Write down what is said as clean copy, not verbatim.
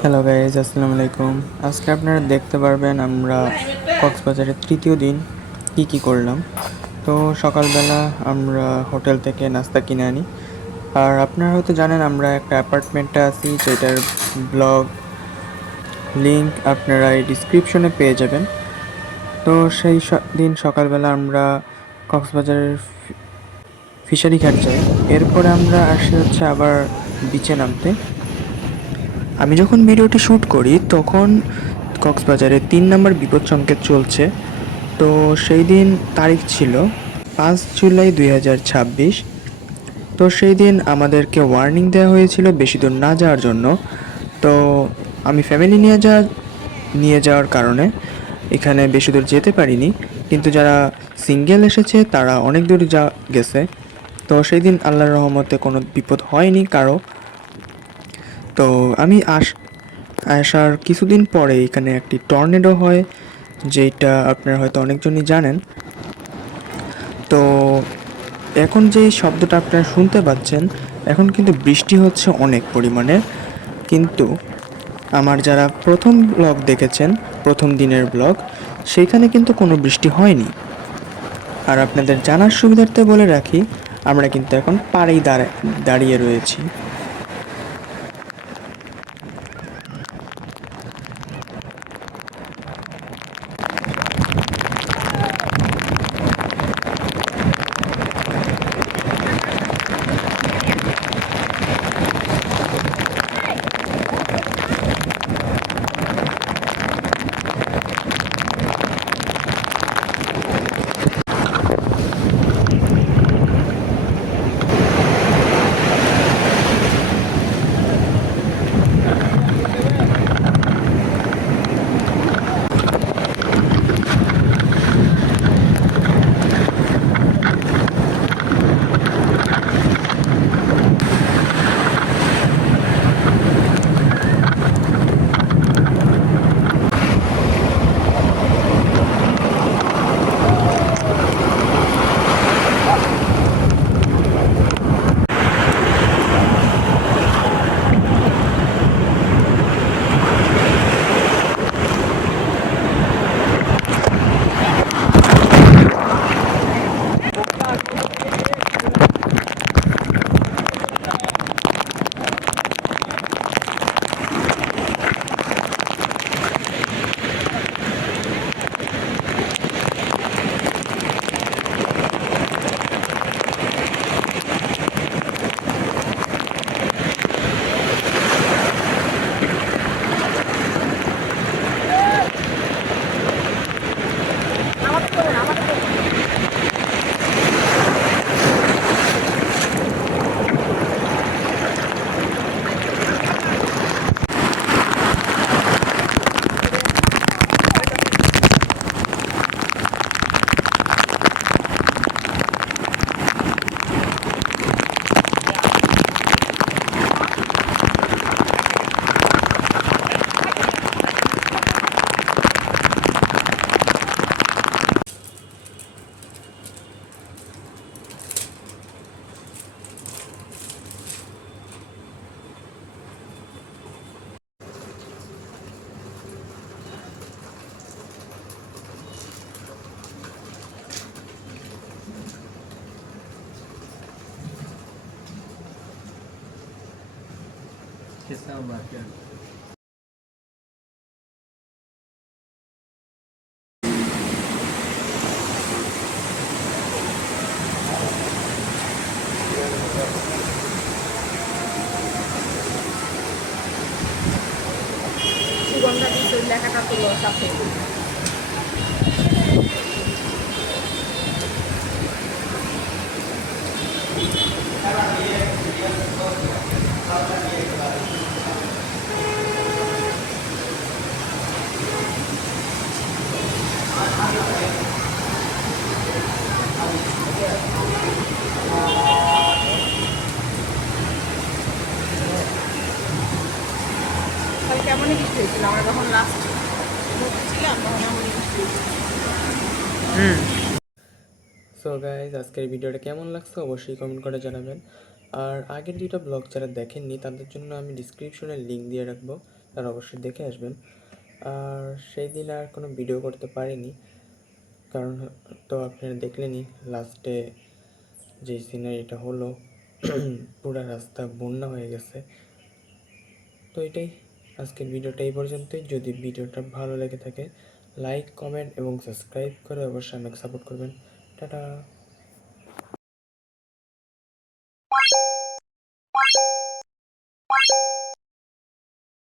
Hello guys, আসসালামু আলাইকুম। আজকে আপনারা দেখতে পারবেন আমরা কক্সবাজারের তৃতীয় দিন কি করলাম। তো সকালবেলা আমরা হোটেল থেকে নাস্তা কিনে আনি। আর আপনারা হয়তো জানেন আমরা একটা অ্যাপার্টমেন্টে আছি, যেটার ব্লগ লিংক আপনারা এই ডিসক্রিপশনে পেয়ে যাবেন। তো সেই দিন সকালবেলা আমরা কক্সবাজারের ফিশারি ঘাট যাই। এরপরে আমরা আসি হচ্ছে আবার বিচে নামতে। আমি যখন ভিডিওটি শ্যুট করি তখন কক্সবাজারে 3 নম্বর বিপদ সংকেত চলছে। তো সেই দিন তারিখ ছিল 5 জুলাই 2026। তো সেই দিন আমাদেরকে ওয়ার্নিং দেওয়া হয়েছিল বেশি দূর না যাওয়ার জন্য। তো আমি ফ্যামিলি নিয়ে যাওয়ার কারণে এখানে বেশি দূর যেতে পারিনি, কিন্তু যারা সিঙ্গেল এসেছে তারা অনেক দূর গেছে। তো সেই দিন আল্লাহর রহমতে কোনো বিপদ হয়নি কারো। তো আমি আসার কিছুদিন পরে এখানে একটি টর্নেডো হয়, যেটা আপনারা হয়তো অনেকজনই জানেন। তো এখন যে শব্দটা আপনারা শুনতে পাচ্ছেন, এখন কিন্তু বৃষ্টি হচ্ছে অনেক পরিমাণে। কিন্তু আমার যারা প্রথম ব্লগ দেখেছেন, প্রথম দিনের ব্লগ, সেইখানে কিন্তু কোনো বৃষ্টি হয়নি। আর আপনাদের জানার সুবিধার্থে বলে রাখি, আমরা কিন্তু এখন পাড়েই দাঁড়িয়ে রয়েছি। সুগন্ধা দিচ্ছে লেখাটা তুলো সাথে। কেমনই বৃষ্টি হয়েছিল আমরা যখন লাস্ট ছিলাম তখন এমনই বৃষ্টি হয়েছিল। সো গাইজ, আজকের ভিডিওটা কেমন লাগছে অবশ্যই কমেন্ট করে জানাবেন। আর আগের দুইটা ব্লগ যারা দেখেননি তাদের জন্য আমি ডিসক্রিপশনে লিঙ্ক দিয়ে রাখবো, তারা অবশ্যই দেখে আসবেন। আর সেই দিন আর কোনো ভিডিও করতে পারিনি, কারণ তো আপনারা দেখলেনই লাস্টে যে সিনারিটা হলো, পুরো রাস্তা বন্যা হয়ে গেছে। তো এটাই, আজকের ভিডিওটা এই পর্যন্তই। যদি ভিডিওটা ভালো লেগে থাকে লাইক, কমেন্ট এবং সাবস্ক্রাইব করে অবশ্যই আমাকে সাপোর্ট করবেন। টাটা।